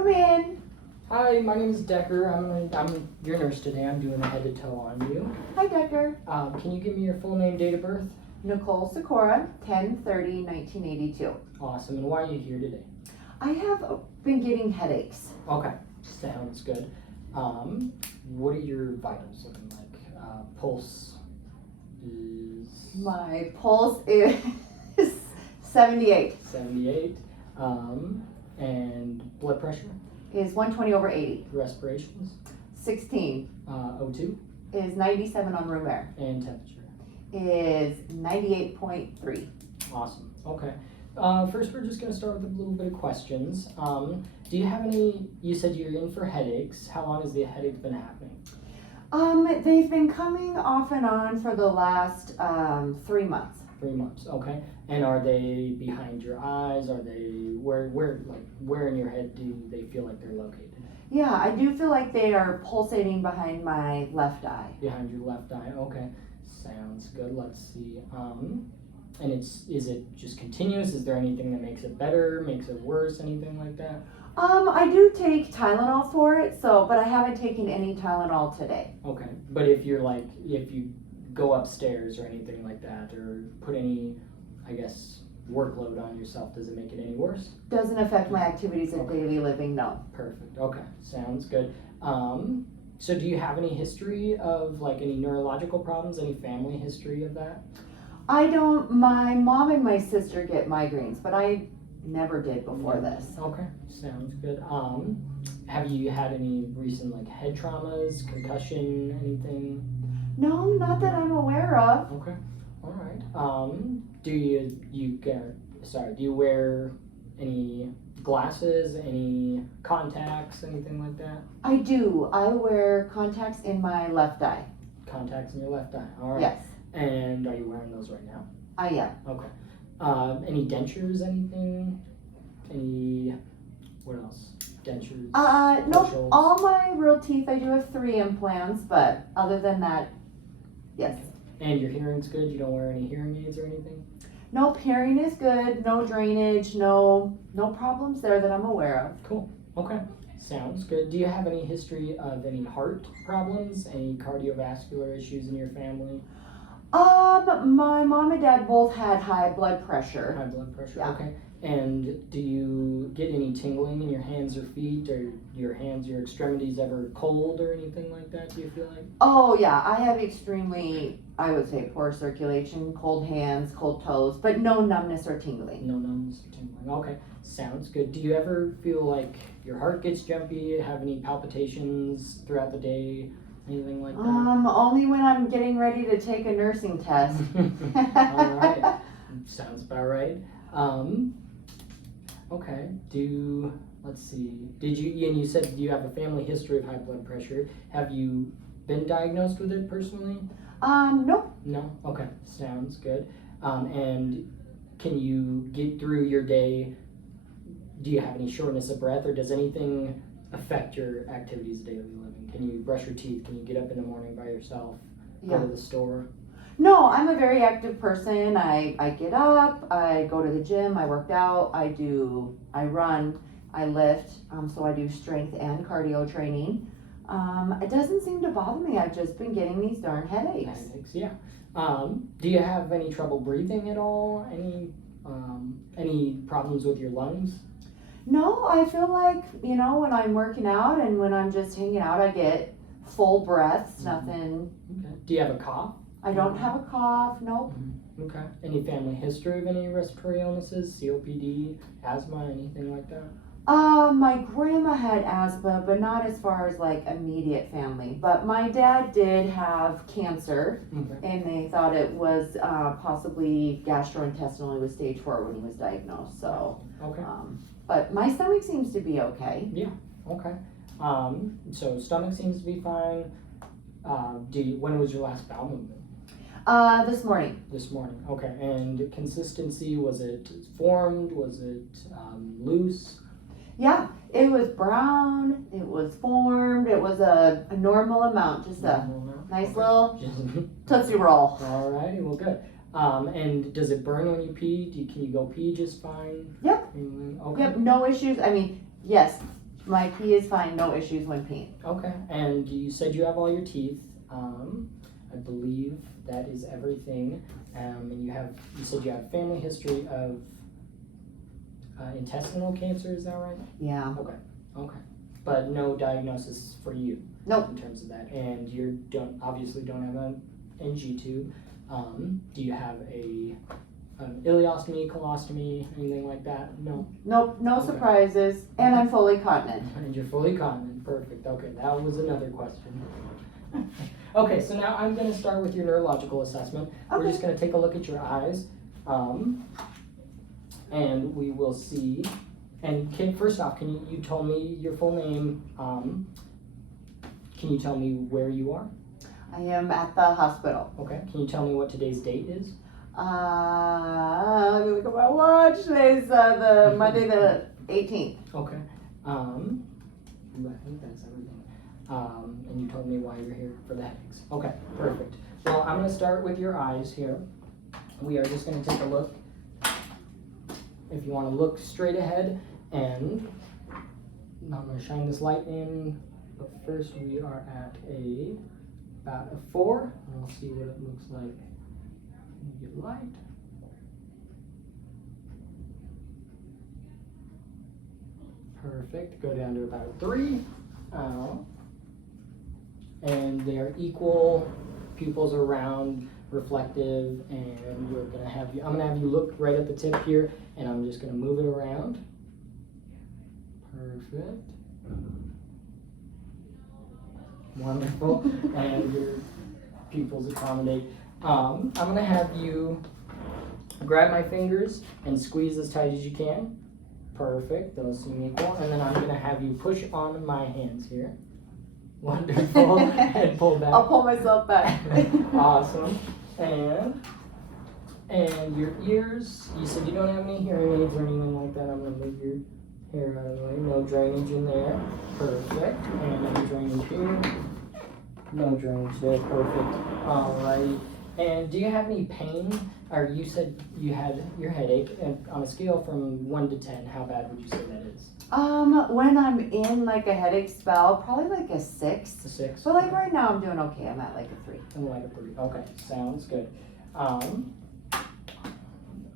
Come in. Hi, my name is Decker. I'm your nurse today. I'm doing a head to toe on you. Hi, Decker. Can you give me your full name, date of birth? Nicole Sikora, 10/30/1982. Awesome. And why are you here today? I have been getting headaches. Okay, sounds good. What are your vitals looking like? Pulse is My pulse is 78. 78. And blood pressure, Is 120/80. respirations, 16 O2, is 97 on room air. and temperature. Is 98.3. Awesome. Okay. First, we're just going to start with a little bit of questions. Do you have any? You said you're in for headaches. How long has the headache been happening? They've been coming off and on for the last 3 months. 3 months. Okay. And are they behind your eyes? Are they where in your head do they feel like they're located? Yeah, I do feel like they are pulsating behind my left eye. Behind your left eye. Okay. Sounds good. Let's see. And is it just continuous? Is there anything that makes it better, makes it worse, anything like that? I do take Tylenol for it, but I haven't taken any Tylenol today. Okay. But if you go upstairs or anything like that, or put any, I guess, workload on yourself, does it make it any worse? Doesn't affect my activities of daily living, no. Perfect. Okay. Sounds good. So do you have any history of any neurological problems, any family history of that? I don't, my mom and my sister get migraines, but I never did before this. Okay. Sounds good. Have you had any recent head traumas, concussion, anything? No, not that I'm aware of. Okay. All right. Do you wear any glasses, any contacts, anything like that? I do. I wear contacts in my left eye. Contacts in your left eye. All right. Yes, And are you wearing those right now? I am. Okay. Any dentures, anything? What else? Dentures? Nope. Facials? All my real teeth, I do have 3 implants, but other than that, yes. And your hearing's good? You don't wear any hearing aids or anything? Nope, hearing is good. No drainage. No problems there that I'm aware of. Cool. Okay. Sounds good. Do you have any history of any heart problems, any cardiovascular issues in your family? My mom and dad both had high blood pressure. High blood pressure. Yeah. Okay. And do you get any tingling in your hands or feet, or your extremities ever cold or anything like that? Do you feel like? Oh yeah, I have extremely, I would say, poor circulation, cold hands, cold toes, but no numbness or tingling. No numbness or tingling. Okay. Sounds good. Do you ever feel like your heart gets jumpy? Have any palpitations throughout the day? Anything like that? Only when I'm getting ready to take a nursing test. All right. Sounds about right. Okay. Let's see. And you said you have a family history of high blood pressure. Have you been diagnosed with it personally? Nope. No? Okay. Sounds good. And can you get through your day? Do you have any shortness of breath, or does anything affect your activities of daily living? Can you brush your teeth? Can you get up in the morning by yourself? Yeah. Go to the store? No, I'm a very active person. I get up, I go to the gym, I work out, I run, I lift, so I do strength and cardio training. It doesn't seem to bother me. I've just been getting these darn headaches. Headaches, yeah. Do you have any trouble breathing at all? Any problems with your lungs? No, I feel like, when I'm working out and when I'm just hanging out, I get full breaths, nothing. Okay. Do you have a cough? I don't have a cough, nope. Okay. Any family history of any respiratory illnesses, COPD, asthma, anything like that? My grandma had asthma, but not as far as immediate family. But my dad did have cancer, Okay. and they thought it was possibly gastrointestinal. It was stage 4 when he was diagnosed. So, Okay. but my stomach seems to be okay. Okay. So stomach seems to be fine. When was your last bowel movement? This morning. This morning. Okay. And consistency, was it formed? Was it loose? Yeah, it was brown. It was formed. It was a normal amount, just a nice little Tootsie Roll. All righty. Well, good. And does it burn when you pee? Can you go pee just fine? Yep. Okay. Yep, no issues. I mean, yes, My pee is fine, no issues when peeing. Okay, and you said you have all your teeth. I believe that is everything. And you said you have family history of intestinal cancer, is that right? Yeah. Okay. But no diagnosis for you? Nope. In terms of that. And you obviously don't have an NG tube. Do you have an ileostomy, colostomy, anything like that? No? Nope, no Okay. surprises, and I'm fully continent. And you're fully continent. Perfect. Okay, that was another question. Okay, so now I'm going to start with your neurological assessment. We're Okay. just going to take a look at your eyes, and we will see. And first off, you told me your full name? Can you tell me where you are? I am at the hospital. Okay. Can you tell me what today's date is? Let me look at my watch. Today's the Monday the 18th. Okay. I think that's everything. And you told me why you're here for the headaches. Okay, perfect. Well, I'm going to start with your eyes here. We are just going to take a look. If you want to look straight ahead, and I'm going to shine this light in. But first, we are at about a 4, and we'll see what it looks like. Get light. Perfect. Go down to about a 3. And they are equal. Pupils are round, reflective, and we're gonna have you. I'm gonna have you look right at the tip here, and I'm just gonna move it around. Perfect. Wonderful. And your pupils accommodate. I'm gonna have you grab my fingers and squeeze as tight as you can. Perfect, those seem equal. And then I'm gonna have you push on my hands here. Wonderful. And pull back. I'll pull myself back. Awesome. And your ears, you said you don't have any hearing aids or anything like that. I'm gonna move your hair out of the way. No drainage in there. Perfect. And no drainage here. No drainage there. Perfect. Alrighty. And do you have any pain? Or you said you had your headache, and on a scale from 1 to 10, how bad would you say that is? When I'm in like a headache spell, probably like a 6. A 6? But like right now I'm doing okay. I'm at like a 3. And like a 3. Okay, sounds good.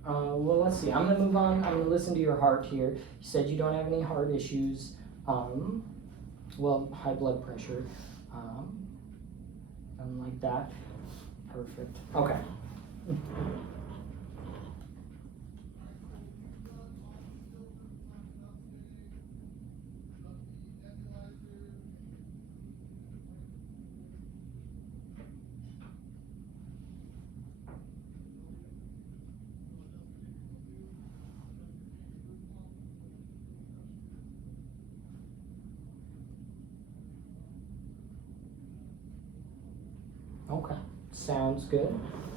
Well, let's see. I'm gonna move on. I'm gonna listen to your heart here. You said you don't have any heart issues. Well, high blood pressure. Nothing like that. Perfect. Okay. Okay, sounds good.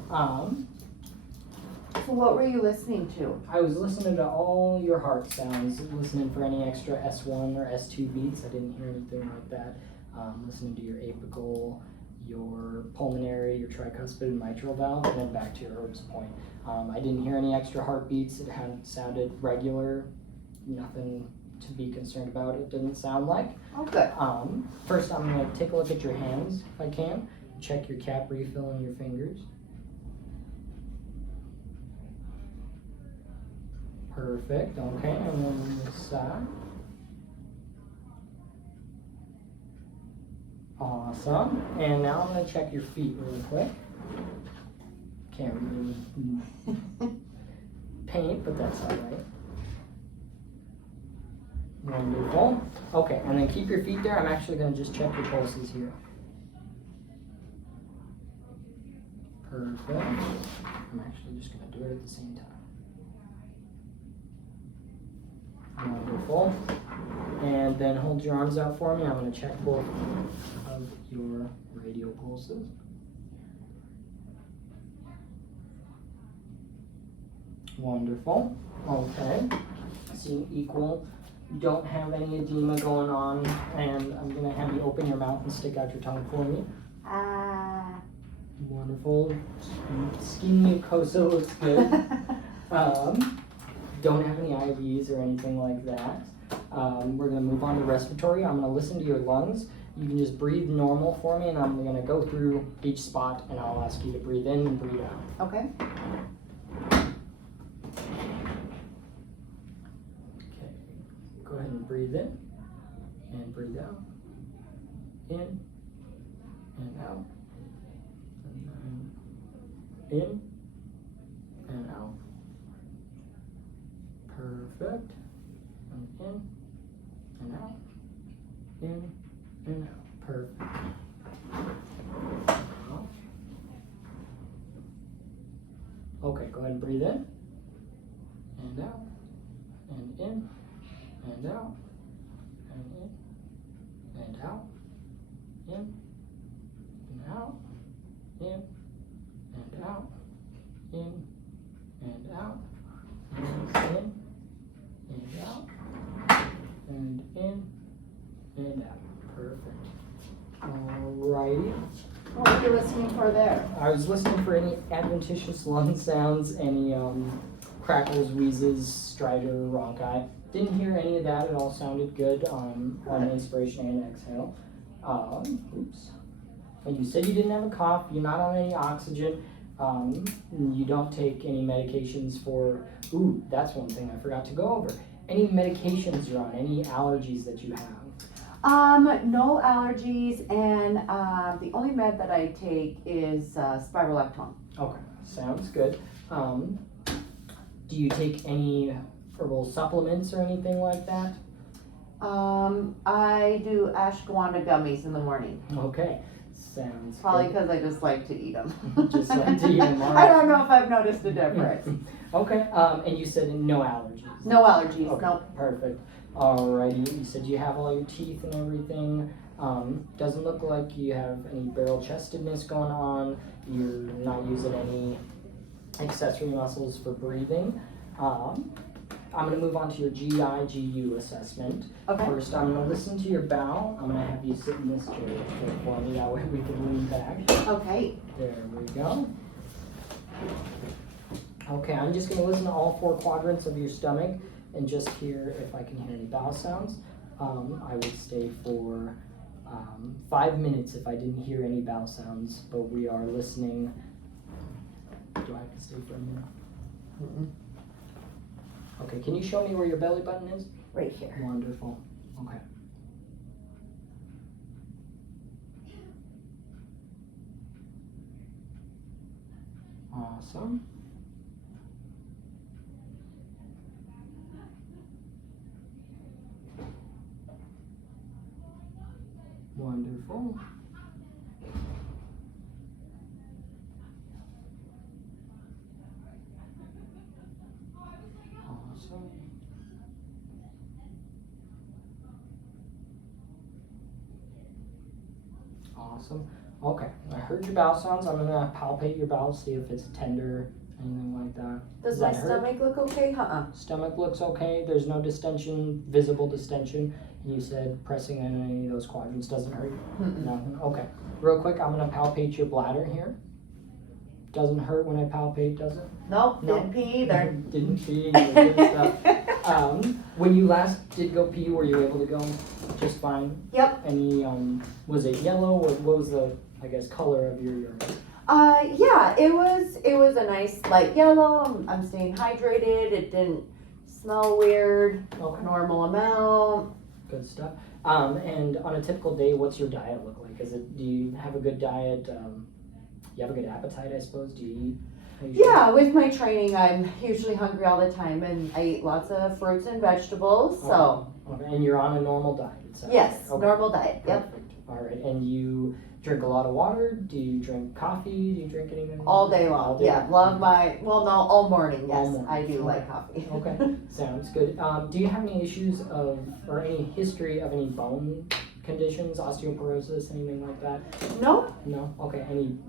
So what were you listening to? I was listening to all your heart sounds, listening for any extra S1 or S2 beats. I didn't hear anything like that. Listening to your apical, your pulmonary, your tricuspid and mitral valve, and then back to your Herb's point. I didn't hear any extra heartbeats. It had sounded regular. Nothing to be concerned about. It didn't sound like. Oh, good. First, I'm going to take a look at your hands, if I can. Check your cap refill on your fingers. Perfect. Okay, and then this side. Awesome. And now I'm going to check your feet really quick. Can't really paint, but that's all right. Wonderful. Okay, and then keep your feet there. I'm actually going to just check your pulses here. Perfect. I'm actually just going to do it at the same time. Wonderful. And then hold your arms out for me. I'm going to check both of your radial pulses. Wonderful. Okay. Seem equal. You don't have any edema going on. And I'm going to have you open your mouth and stick out your tongue for me. Wonderful. Skin mucosa looks good. Don't have any IVs or anything like that. We're gonna move on to respiratory. I'm gonna listen to your lungs. You can just breathe normal for me, and I'm gonna go through each spot, and I'll ask you to breathe in and breathe out. Okay. Okay. Go ahead and breathe in and breathe out. In and out. And then in and out. Perfect. And in and out. In and out. Perfect. Okay, go ahead and breathe in and out and in and out and in and out, in and out, in and out, in and out, in and out, and in and out. Perfect. Alrighty. What were you listening for there? I was listening for any adventitious lung sounds, any crackles, wheezes, stridor, rhonchi. Didn't hear any of that. It all sounded good on inspiration and exhale. Oops. And you said you didn't have a cough. You're not on any oxygen. You don't take any medications for. Ooh, that's one thing I forgot to go over. Any medications you're on? Any allergies that you have? No allergies, and the only med that I take is spironolactone. Okay, sounds good. Do you take any herbal supplements or anything like that? I do ashwagandha gummies in the morning. Okay, sounds Probably good. because I just like to eat them. Just like to eat 'em, all I right. don't know if I've noticed a difference. Okay, and you said no allergies. No allergies, Okay, no. perfect. Alrighty, you said you have all your teeth and everything. Doesn't look like you have any barrel chestedness going on. You're not using any accessory muscles for breathing. I'm going to move on to your GI-GU assessment. Okay. First, I'm going to listen to your bowel. I'm going to have you sit in this chair for me. That way we can lean back. Okay. There we go. Okay, I'm just going to listen to all 4 quadrants of your stomach and just hear if I can hear any bowel sounds. I would stay for 5 minutes if I didn't hear any bowel sounds, but we are listening. Do I have to stay for a minute? Mm-mm. Okay, can you show me where your belly button is? Right here. Wonderful. Okay. Awesome. Wonderful. Awesome. Awesome. Okay, I heard your bowel sounds. I'm gonna palpate your bowel, see if it's tender, anything like that. Does that my hurt? stomach look okay? Stomach looks okay. There's no distension, visible distension. And you said pressing in any of those quadrants doesn't hurt? Mm-mm. Nothing. Okay. Real quick, I'm gonna palpate your bladder here. Doesn't hurt when I palpate, does it? Nope, No. didn't pee either. Didn't pee. Good stuff. When you last did go pee, were you able to go just fine? Yep. Any was it yellow or what was the color of your urine? Yeah, it was a nice light yellow. I'm staying hydrated. It didn't smell weird. Okay. Normal amount. Good stuff. And on a typical day, what's your diet look like? Do you have a good diet? You have a good appetite, I suppose. Do you eat? Are you sure? Yeah, with my training, I'm usually hungry all the time, and I eat lots of fruits and vegetables. So Okay. And you're on a normal diet. It sounds yes, like. Okay. normal diet. Yep, Perfect. All right. And you drink a lot of water? Do you drink coffee? Do you drink anything? all day long. All day Yeah, long. love my all morning. Yes, All morning. I do Okay. like coffee. Okay, sounds good. Do you have any issues or any history of any bone conditions, osteoporosis, anything like that? No, No? Okay, any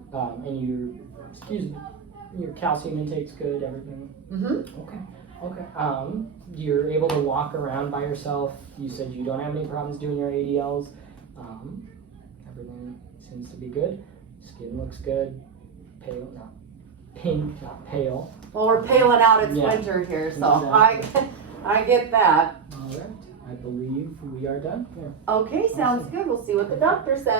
your calcium intake's good, everything? mm-hmm. Okay. You're able to walk around by yourself. You said you don't have any problems doing your ADLs. Everything seems to be good. Skin looks good. Pale, not pink, not pale. Well, we're paling out. It's Yeah. winter here, so Exactly. I get that. All right. I believe we are done here. Okay, sounds Awesome. good. We'll see what the doctor says.